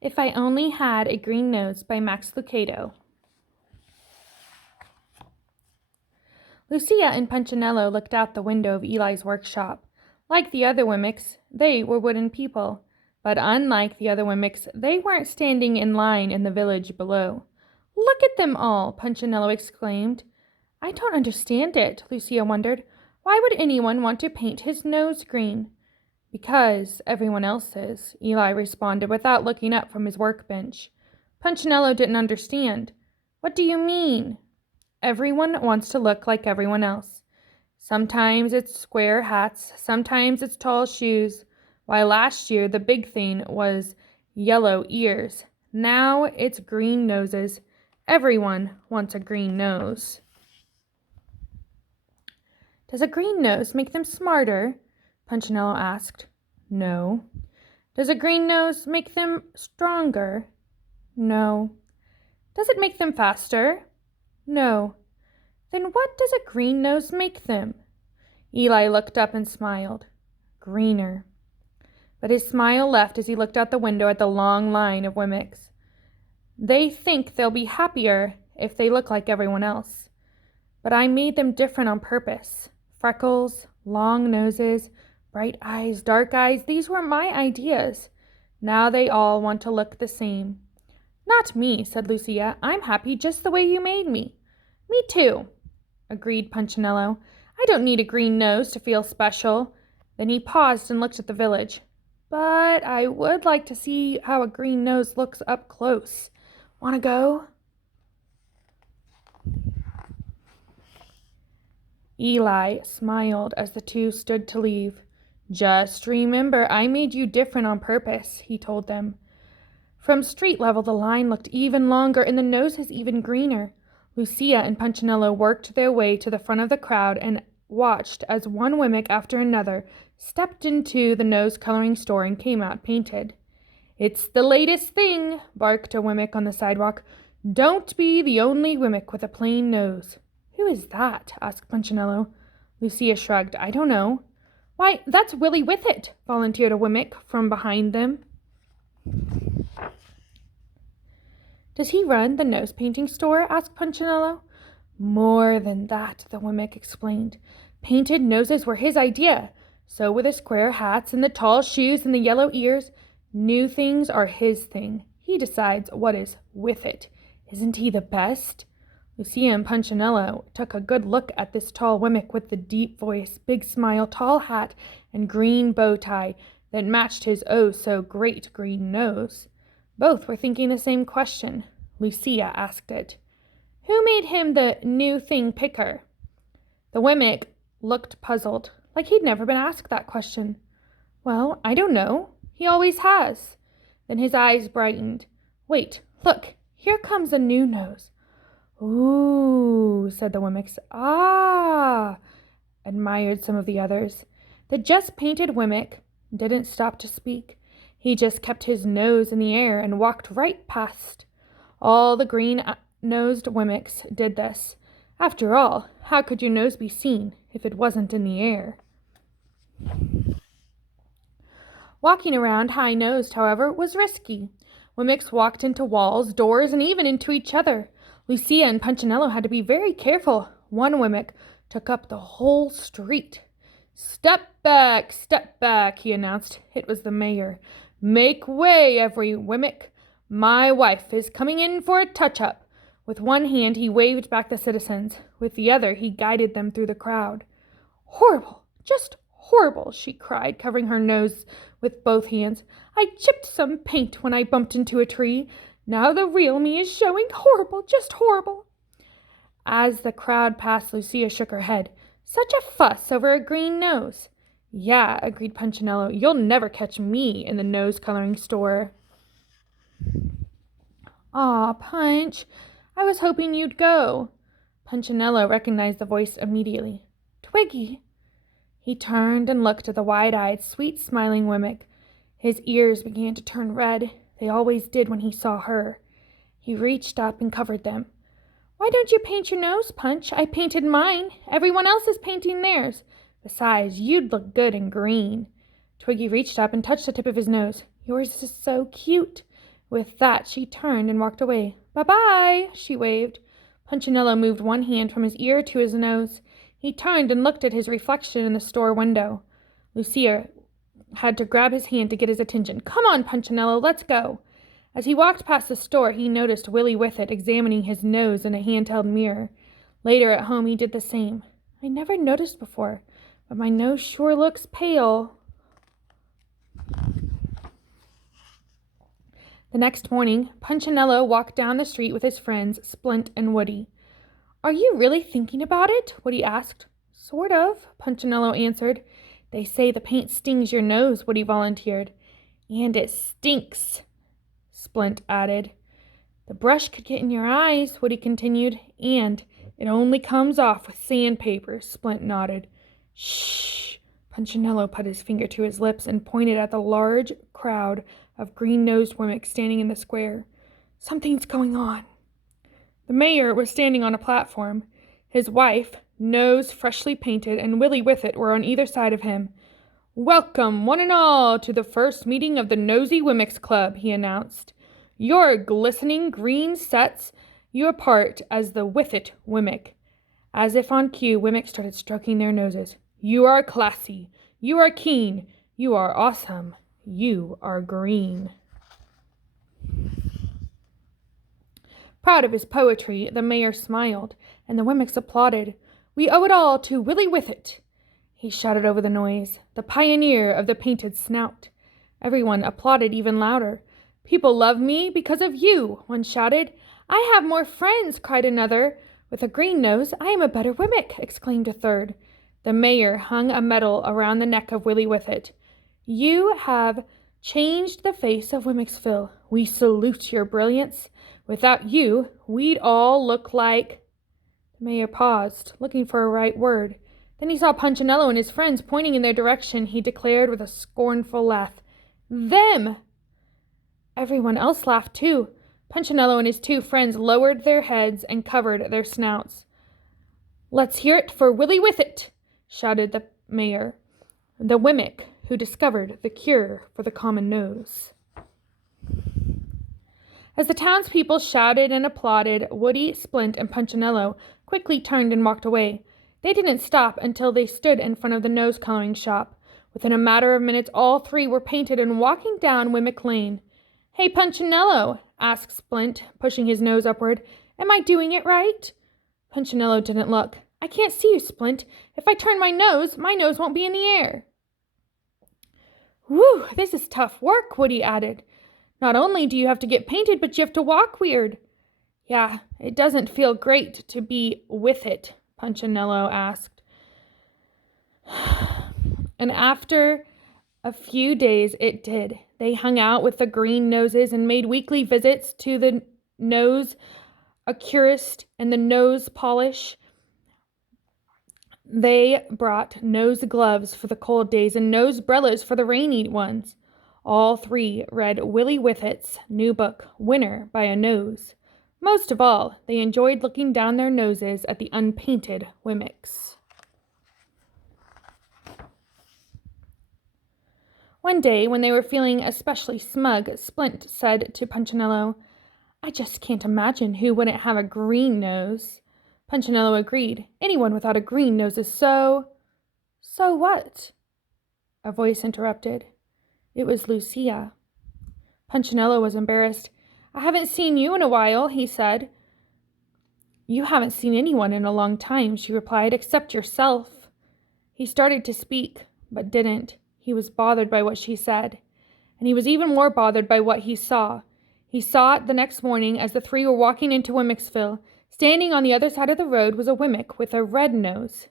If I Only Had a Green Nose by Max Lucado. Lucia and Punchinello looked out the window of Eli's workshop. Like the other Wemmicks, they were wooden people. But unlike the other Wemmicks, they weren't standing in line in the village below. "Look at them all!" Punchinello exclaimed. "I don't understand it," Lucia wondered. "Why would anyone want to paint his nose green?" "Because everyone else is," Eli responded without looking up from his workbench. Punchinello didn't understand. "What do you mean?" "Everyone wants to look like everyone else. Sometimes it's square hats, sometimes it's tall shoes. Why, last year the big thing was yellow ears. Now it's green noses. Everyone wants a green nose." "Does a green nose make them smarter?" Punchinello asked. "No." "Does a green nose make them stronger?" "No." "Does it make them faster?" "No." "Then what does a green nose make them?" Eli looked up and smiled. "Greener." But his smile left as he looked out the window at the long line of Wemmicks. "They think they'll be happier if they look like everyone else. But I made them different on purpose. Freckles, long noses, bright eyes, dark eyes, these were my ideas. Now they all want to look the same." "Not me," said Lucia. "I'm happy just the way you made me." "Me too," agreed Punchinello. "I don't need a green nose to feel special." Then he paused and looked at the village. "But I would like to see how a green nose looks up close. Want to go?" Eli smiled as the two stood to leave. "Just remember, I made you different on purpose," he told them. From street level, the line looked even longer and the noses even greener. Lucia and Punchinello worked their way to the front of the crowd and watched as one Wemmick after another stepped into the nose-coloring store and came out painted. "It's the latest thing," barked a Wemmick on the sidewalk. "Don't be the only Wemmick with a plain nose." "Who is that?" asked Punchinello. Lucia shrugged. "I don't know." "Why, that's Willie Whiffet," volunteered a Wemmick from behind them. "Does he run the nose-painting store?" asked Punchinello. "More than that," the Wemmick explained. "Painted noses were his idea. So were the square hats and the tall shoes and the yellow ears. New things are his thing. He decides what is with it. Isn't he the best?" Lucia and Punchinello took a good look at this tall Wemmick with the deep voice, big smile, tall hat, and green bow tie that matched his oh-so-great green nose. Both were thinking the same question. Lucia asked it. "Who made him the new thing picker?" The Wemmick looked puzzled, like he'd never been asked that question. "Well, I don't know. He always has." Then his eyes brightened. "Wait, look, here comes a new nose." "Ooh," said the Wemmicks. "Ah," admired some of the others. The just-painted Wemmick didn't stop to speak. He just kept his nose in the air and walked right past. All the green-nosed Wemmicks did this. After all, how could your nose be seen if it wasn't in the air? Walking around high-nosed, however, was risky. Wemmicks walked into walls, doors, and even into each other. Lucia and Punchinello had to be very careful. One Wemmick took up the whole street. Step back," he announced. It was the mayor. "Make way, every Wemmick. My wife is coming in for a touch-up." With one hand, he waved back the citizens. With the other, he guided them through the crowd. "Horrible, just horrible," she cried, covering her nose with both hands. "I chipped some paint when I bumped into a tree. Now the real me is showing. Horrible, just horrible." As the crowd passed, Lucia shook her head. "Such a fuss over a green nose." "Yeah," agreed Punchinello. "You'll never catch me in the nose-coloring store." "Aw, Punch, I was hoping you'd go." Punchinello recognized the voice immediately. "Twiggy." He turned and looked at the wide-eyed, sweet-smiling Wemmick. His ears began to turn red. They always did when he saw her. He reached up and covered them. "Why don't you paint your nose, Punch? I painted mine. Everyone else is painting theirs. Besides, you'd look good in green." Twiggy reached up and touched the tip of his nose. "Yours is so cute." With that, she turned and walked away. "Bye-bye," she waved. Punchinello moved one hand from his ear to his nose. He turned and looked at his reflection in the store window. Lucia had to grab his hand to get his attention. "Come on, Punchinello, let's go." As he walked past the store, he noticed Willie Whiffet examining his nose in a handheld mirror. Later at home, he did the same. "I never noticed before, but my nose sure looks pale." The next morning, Punchinello walked down the street with his friends, Splint and Woody. "Are you really thinking about it?" Woody asked. "Sort of," Punchinello answered. "They say the paint stings your nose," Woody volunteered. "And it stinks," Splint added. "The brush could get in your eyes," Woody continued. "And it only comes off with sandpaper," Splint nodded. "Shh!" Punchinello put his finger to his lips and pointed at the large crowd of green-nosed women standing in the square. "Something's going on." The mayor was standing on a platform. His wife, nose freshly painted, and Willie Whiffet were on either side of him. "Welcome, one and all, to the first meeting of the Nosy Wemmicks Club," he announced. "Your glistening green sets you apart as the Whiffet Wemmick." As if on cue, Wemmick started stroking their noses. "You are classy. You are keen. You are awesome. You are green." Proud of his poetry, the mayor smiled, and the Wemmicks applauded. "We owe it all to Willie Whiffet," he shouted over the noise, "the pioneer of the painted snout." Everyone applauded even louder. "People love me because of you," one shouted. "I have more friends," cried another. "With a green nose, I am a better Wemmick," exclaimed a third. The mayor hung a medal around the neck of Willie Whiffet. "You have changed the face of Wemmicksville. We salute your brilliance. Without you, we'd all look like—" The mayor paused, looking for a right word. Then he saw Punchinello and his friends pointing in their direction. He declared with a scornful laugh, "Them!" Everyone else laughed too. Punchinello and his two friends lowered their heads and covered their snouts. "Let's hear it for Willie Whiffet!" shouted the mayor, the Wemmick who discovered the cure for the common nose. As the townspeople shouted and applauded, Woody, Splint, and Punchinello quickly turned and walked away. They didn't stop until they stood in front of the nose-coloring shop. Within a matter of minutes, all three were painted and walking down Wemmick Lane. "Hey, Punchinello," asked Splint, pushing his nose upward. "Am I doing it right?" Punchinello didn't look. "I can't see you, Splint. If I turn my nose won't be in the air." "Whew, this is tough work," Woody added. "Not only do you have to get painted, but you have to walk weird." "Yeah, it doesn't feel great to be with it," Punchinello asked. And after a few days, it did. They hung out with the green noses and made weekly visits to the nose oculist and the nose polish. They brought nose gloves for the cold days and nose brellas for the rainy ones. All three read Willie Whiffet's new book, Winner by a Nose. Most of all, they enjoyed looking down their noses at the unpainted Wemmicks. One day, when they were feeling especially smug, Splint said to Punchinello, "I just can't imagine who wouldn't have a green nose." Punchinello agreed. "Anyone without a green nose is so—" "So what?" a voice interrupted. It was Lucia. Punchinello was embarrassed. "I haven't seen you in a while," he said. "You haven't seen anyone in a long time," she replied, "except yourself." He started to speak, but didn't. He was bothered by what she said, and he was even more bothered by what he saw. He saw it the next morning as the three were walking into Wemmicksville. Standing on the other side of the road was a Wemmick with a red nose.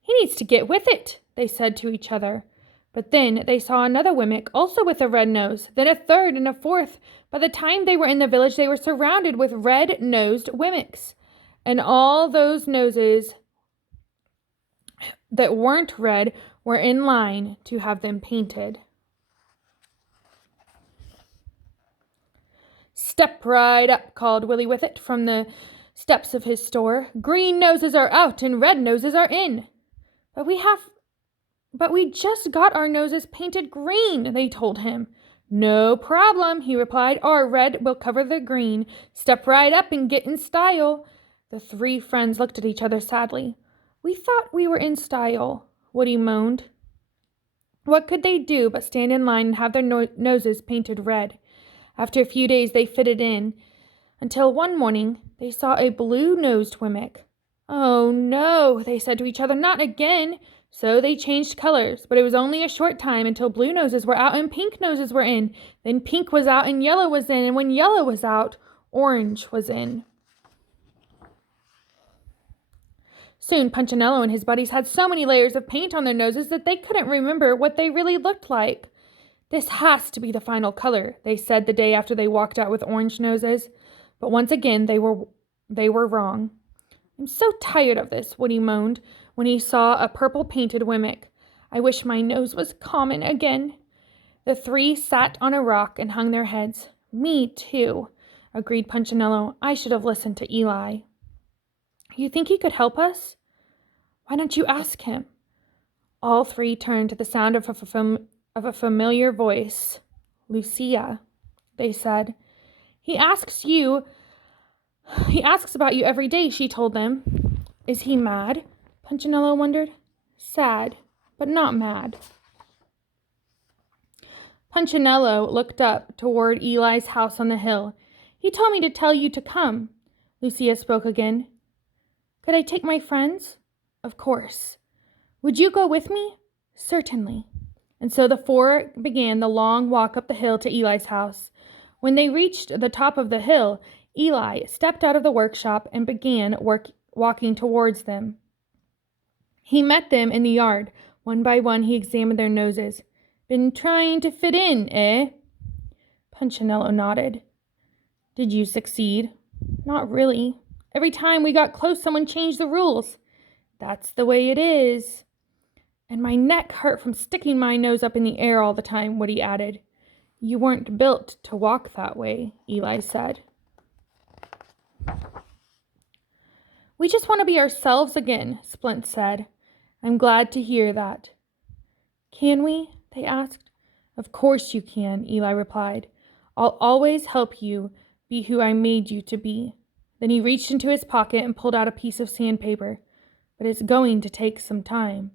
"He needs to get with it," they said to each other. But then they saw another Wemmick, also with a red nose, then a third and a fourth. By the time they were in the village, they were surrounded with red-nosed Wemmicks. And all those noses that weren't red were in line to have them painted. "Step right up," called Willie Whiffet from the steps of his store. "Green noses are out and red noses are in." But we just got our noses painted green," they told him. No problem, he replied. Our red will cover the green. Step right up and get in style. The three friends looked at each other sadly. We thought we were in style, Woody moaned. What could they do but stand in line and have their noses painted red? After a few days, they fitted in, until one morning they saw a blue-nosed Wemmick. Oh no, they said to each other, not again. So they changed colors, but it was only a short time until blue noses were out and pink noses were in. Then pink was out and yellow was in, and when yellow was out, orange was in. Soon Punchinello and his buddies had so many layers of paint on their noses that they couldn't remember what they really looked like. This has to be the final color, they said the day after they walked out with orange noses. But once again, they were wrong. I'm so tired of this, Woody moaned when he saw a purple-painted Wemmick. I wish my nose was common again. The three sat on a rock and hung their heads. Me too, agreed Punchinello. I should have listened to Eli. You think he could help us? Why don't you ask him? All three turned to the sound of a familiar voice. Lucia, they said. He asks about you every day, she told them. Is he mad? Punchinello wondered. Sad, but not mad. Punchinello looked up toward Eli's house on the hill. He told me to tell you to come. Lucia spoke again. Could I take my friends? Of course. Would you go with me? Certainly. And so the four began the long walk up the hill to Eli's house. When they reached the top of the hill, Eli stepped out of the workshop and began walking towards them. He met them in the yard. One by one, he examined their noses. Been trying to fit in, eh? Punchinello nodded. Did you succeed? Not really. Every time we got close, someone changed the rules. That's the way it is. And my neck hurt from sticking my nose up in the air all the time, Woody added. You weren't built to walk that way, Eli said. We just want to be ourselves again, Splint said. I'm glad to hear that. Can we? They asked. Of course you can, Eli replied. I'll always help you be who I made you to be. Then he reached into his pocket and pulled out a piece of sandpaper. But it's going to take some time.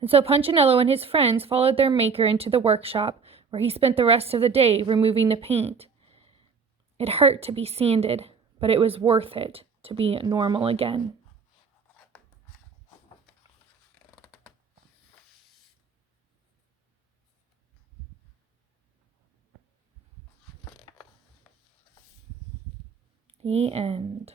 And so Punchinello and his friends followed their maker into the workshop, where he spent the rest of the day removing the paint. It hurt to be sanded, but it was worth it to be normal again. The end.